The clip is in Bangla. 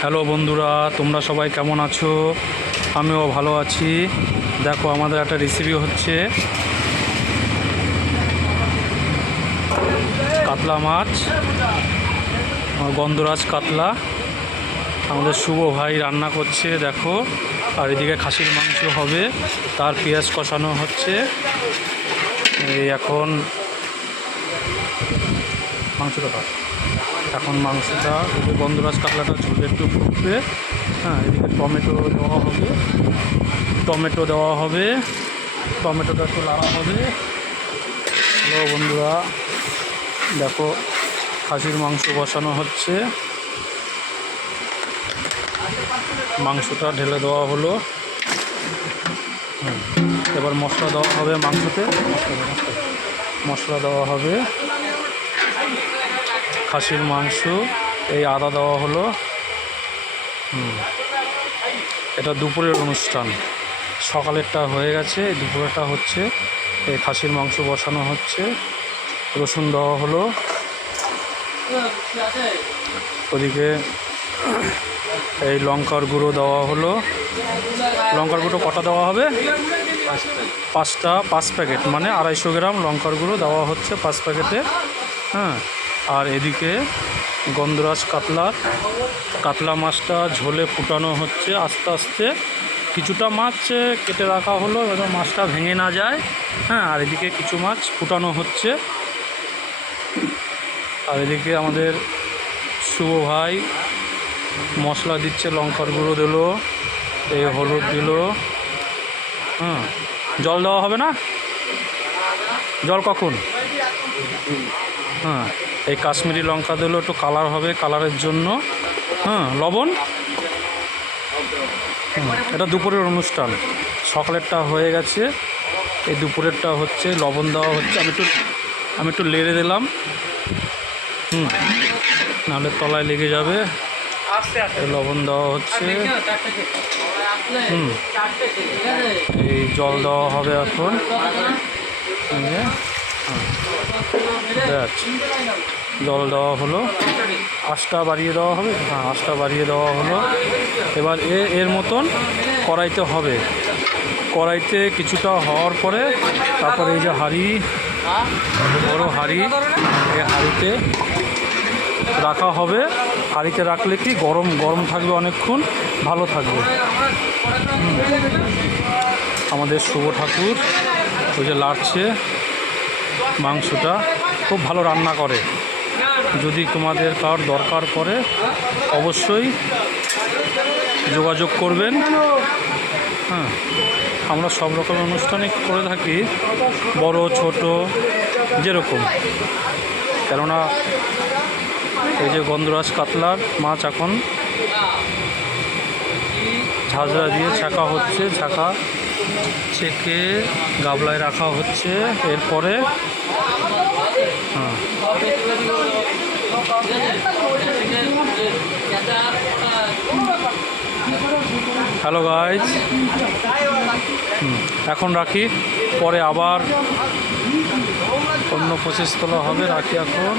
হ্যালো বন্ধুরা, তোমরা সবাই কেমন আছো? আমিও ভালো আছি। দেখো, আমাদের একটা রেসিপি হচ্ছে কাতলা মাছ, গন্ধরাজ কাতলা। আমাদের শুভ ভাই রান্না করছে দেখো। আর এদিকে খাসির মাংস হবে, তার পেঁয়াজ কষানো হচ্ছে। এই এখন মাংসটা গন্ধরাজ কাতলাটা ঝুলে একটু ফুটবে। হ্যাঁ, এদিকে টমেটো দেওয়া হবে, টমেটোটা একটু লাড়া হবে। হ্যালো বন্ধুরা, দেখো খাসির মাংস বসানো হচ্ছে। মাংসটা ঢেলে দেওয়া হলো। এবার মশলা দেওয়া হবে মাংসতে। মশলা দেওয়া হবে খাসির মাংস, এই আদা দেওয়া হলো। এটা দুপুরের অনুষ্ঠান। সকালেরটা হয়ে গেছে, দুপুরেরটা হচ্ছে। এই খাসির মাংস বসানো হচ্ছে, রসুন দেওয়া হলো। ওদিকে এই লঙ্কার গুঁড়ো দেওয়া হলো। লঙ্কার গুঁড়ো কটা দেওয়া হবে? 5 প্যাকেট, মানে 250 গ্রাম লঙ্কার গুঁড়ো দেওয়া হচ্ছে 5 প্যাকেটে। হ্যাঁ, আর এদিকে গন্ধরাজ কাতলা মাছটা ঝোলে ফুটানো হচ্ছে আস্তে আস্তে। কিছুটা মাছ কেটে রাখা হলো যেন মাছটা ভেঙে না যায়। হ্যাঁ, আর এদিকে কিছু মাছ ফুটানো হচ্ছে। আর এদিকে আমাদের শুভ ভাই মশলা দিচ্ছে, লঙ্কার গুঁড়ো দিল, এই হলুদ দিল। জল দেওয়া হবে না? জল কখন? হ্যাঁ, এই কাশ্মীরি লঙ্কা দিলেও একটু কালার হবে, কালারের জন্য। লবণ। এটা দুপুরের অনুষ্ঠান, সকালেরটা হয়ে গেছে, এই দুপুরেরটা হচ্ছে। লবণ দেওয়া হচ্ছে, আমি একটু লেড়ে দিলাম, নাহলে তলায় লেগে যাবে। লবণ দেওয়া হচ্ছে। এই জল দেওয়া হবে এখন। জল দেওয়া হলো, আঁচটা বাড়িয়ে দেওয়া হবে। আঁচটা বাড়িয়ে দেওয়া হলো। এবার এর মতন কড়াইতে হবে। কড়াইতে কিছুটা হওয়ার পরে তারপরে এই যে বড় হাঁড়ি, এই হাঁড়িতে রাখা হবে। হাঁড়িতে রাখলে কি গরম থাকবে, অনেকক্ষণ ভালো থাকবে। আমাদের শুভ ঠাকুর ওই যে লাড়ছে মাংসটা, খুব ভালো রান্না করে। যদি তোমাদের কার দরকার পড়ে অবশ্যই যোগাযোগ করবেন। হ্যাঁ, আমরা সব রকম অনুষ্ঠানে করে থাকি, বড় ছোট যেরকম। কেননা এই যে গন্ধরাজ কাতলার মাছ এখন ঝাঁঝরা দিয়ে ছাঁকা হচ্ছে, ছেঁকে গাবলায় রাখা হচ্ছে। এরপরে হ্যালো গাইজ, এখন রাখি, পরে আবার অন্য 25 তলা হবে। রাখি এখন।